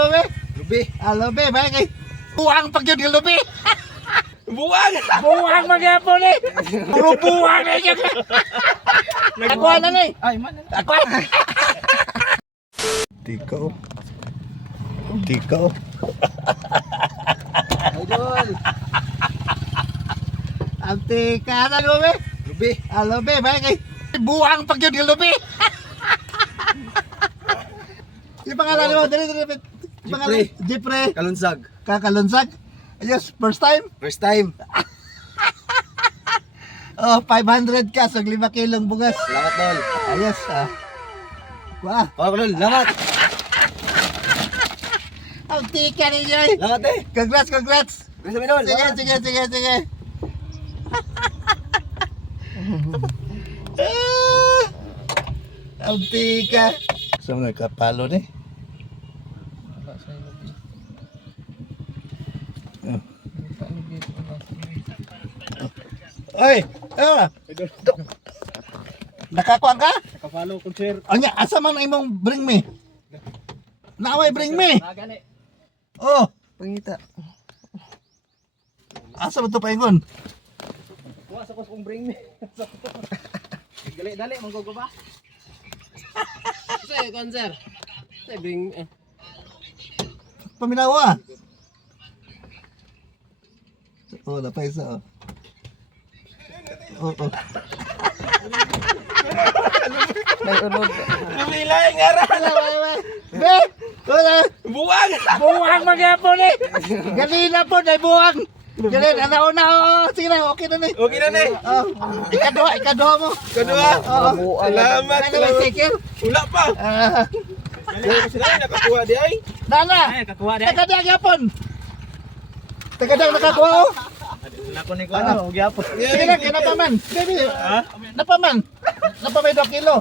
lubi? Lubi. Lubi, ba kay buang pag yun yung lubi. Buwang! Buang magyapon eh. Puro buang eh. Nakuha na ni. Ay, man. Nakuha. Tikaw. Tikaw. Idol. Antika na lubi. Lubi. Lubi, ba kay buang pag yun yung lubi. Yung pangalan mo, dali. Jeffrey. Jeffrey. Kalunsag. Kakalunsag. Yes, first time. First time. Oh, 500 ka, so 5 kilong bugas. Salamat, tol. Ayos, Wah, Ako, tol. Salamat. ang tika ninyo eh. Salamat, eh. Congrats. Gusto mo, tol. Salamat. Sige. Ang tika. Gusto mo nagkapalo ni? Oy, nakakuha ka? Nakapalo ko, sir. Anya, asa man imong bring me? Naaway bring me. Oh, Pangita. asa mo to paingon? Kuha sa kong bring me. Dali, manggogo ba? Sa'yo, konser. Sa'yo, bring me. Paminawa. Oh, napay isa oh. Oh. May unod. Lumilay nga rin. Be! Wala! Buwang! Buwang magyapon eh! Ganina po, dahil buwang! Ganun, una, sige na, okay na na. Okay na, ne. Ikaduha mo. Kadua. Salamat. Ano ba, Sekir? Wala pa. Galing ko sila, nakakuha di ay. Nana! Nakakuha di ay. Tagadag yapon! Tagadag nakakuha oh! Nakuni ko ano, gyapon. Sige na, kinapaman! Baby! Napaman! Napamay 2 kilo!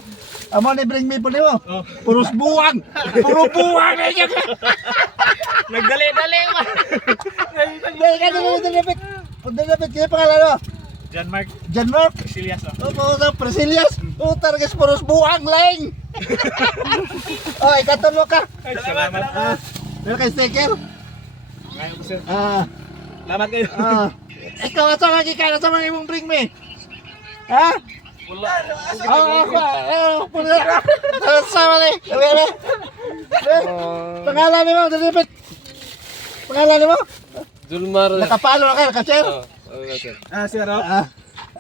Amo ni bring me po niyo. Puros buwang! Puro buwang na yan! Nagdali-dali ba? Dali ka, dali. Kaya pangalan mo? John Mark? Silias. Oh, Presilias. Oh, targas puros buang laing. Oh, ikatulo ka. Salamat. Meron kay sticker? Ngayon ko, sir. Salamat kayo. Ikaw ato lagi ka na sa mga imong bring me. Ha? Wala. Pula. Sama ni. Pangalan mo, dalipit. Pangalan mo? Zulmar. Nakapalo na ka, kasir? Okay. Sir.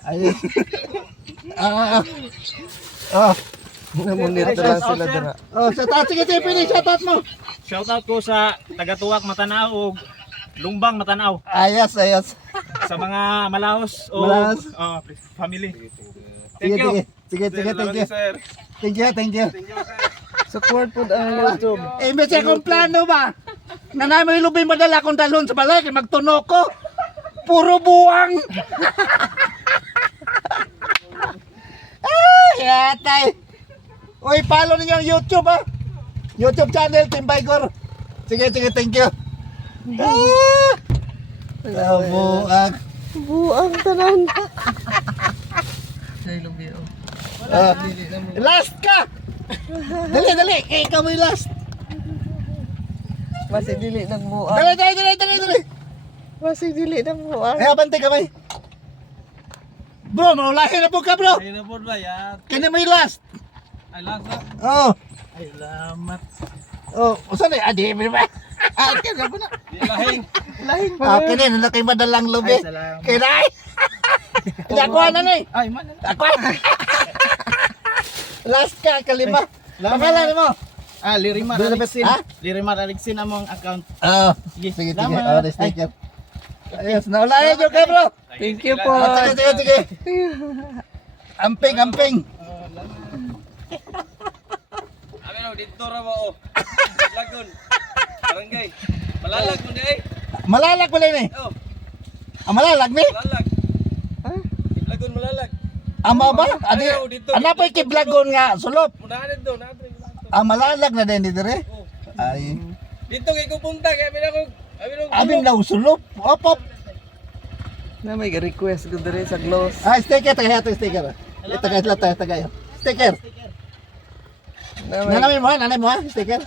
Ayos. Monitor lang sila dira. Sige, pili, shoutout mo. Shoutout ko sa Tagatuwak Matanaw ug Lumbang Matanaw Ayos. sa mga Malahos o Malahos. family. Sige, thank you. Support po ang YouTube. Imbes akong plano ba? Na namin ilubin madala akong dalon sa balay, kaya magtuno ko. Puro buwang. Yatay. Uy, follow ninyo ang YouTube YouTube channel, Team Baygor. Sige, thank you. Buwang. Buang tanan. Last ka! Dali, ikaw mo yung last. Masih dili nang buang. Dali. Masih dili nang buang. Ay, abante kamay. Bro, maulahin na po ka, bro. Ayun na po ba yan? Kanya mo yung last. Ay lasa. Oh. Ay lamat. Oh, usan eh, adi mo ba? Kaya mo na. Lahing. Kaya na kay madalang lubi. Ay, salamat. Kaya na ay. Nakuha na na eh. Ay man. Nakuha. Last ka, kalima. Pangalan mo? Lirimar Alexin. Lirimar Alexin among account. Oo. Sige. Sticker. Ayos, naulahin nyo kayo, bro. Thank you po. Sige. Amping. Amin oh, dito ra mo oh. Lagon. Barangay. Malalag mo di. Malalag pala ni. Oh, Malalag ni? malalag. Lagon malalag. Ama ba? Adi, Ayaw, dito, ano pa ikiblagon nga, sulop? Mudahan dito, natin. Malalag na din dito rin. Oh. Ay. Dito kay ko punta kay Abing daw sulop. Op. Na may request ko diri sa gloss. Sticker, tagay. Sticker. Na may Nanay mo, sticker.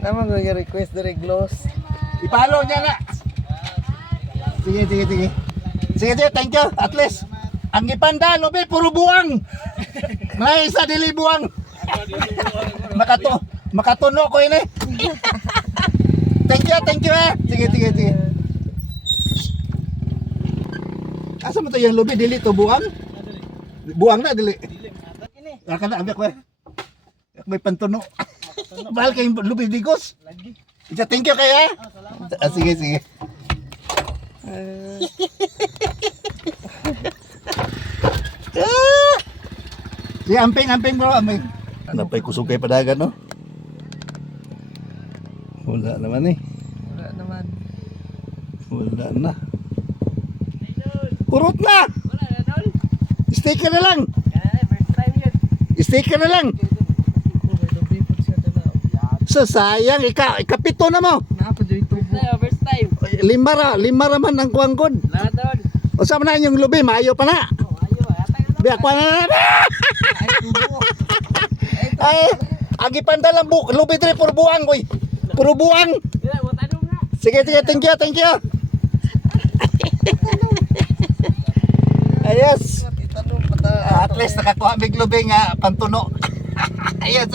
Naman ko yung request na gloss. Ipalo niya na. Sige. Sige, thank you. At least, ang ipanda, lobe, puro buwang. May isa dili buwang. Makatuno ko yun eh. Thank you eh. Sige. Asa mo to yung lobe, dili to buwang? Buwang na, dili. Aka na, agak ko eh. May pantuno. Bahal kayong lobe, digos. Thank you kaya. Sige. Si amping bro, amping. Ano pa'y kusog kay padagan, no? Wala naman eh. Wala na. Kurot na! Sticker na lang! Sticker na lang! So sayang, ikapito na mo! First time. Lima raman ang kuwangkod. O saan na yung lubi, maayo pa na. Biyak pa na. Ay, agi panda lang lubi tre puro buang koy. Puro buang. Sige, thank you. Ayos. At least nakakuha mig lubi nga pantuno. Ayos.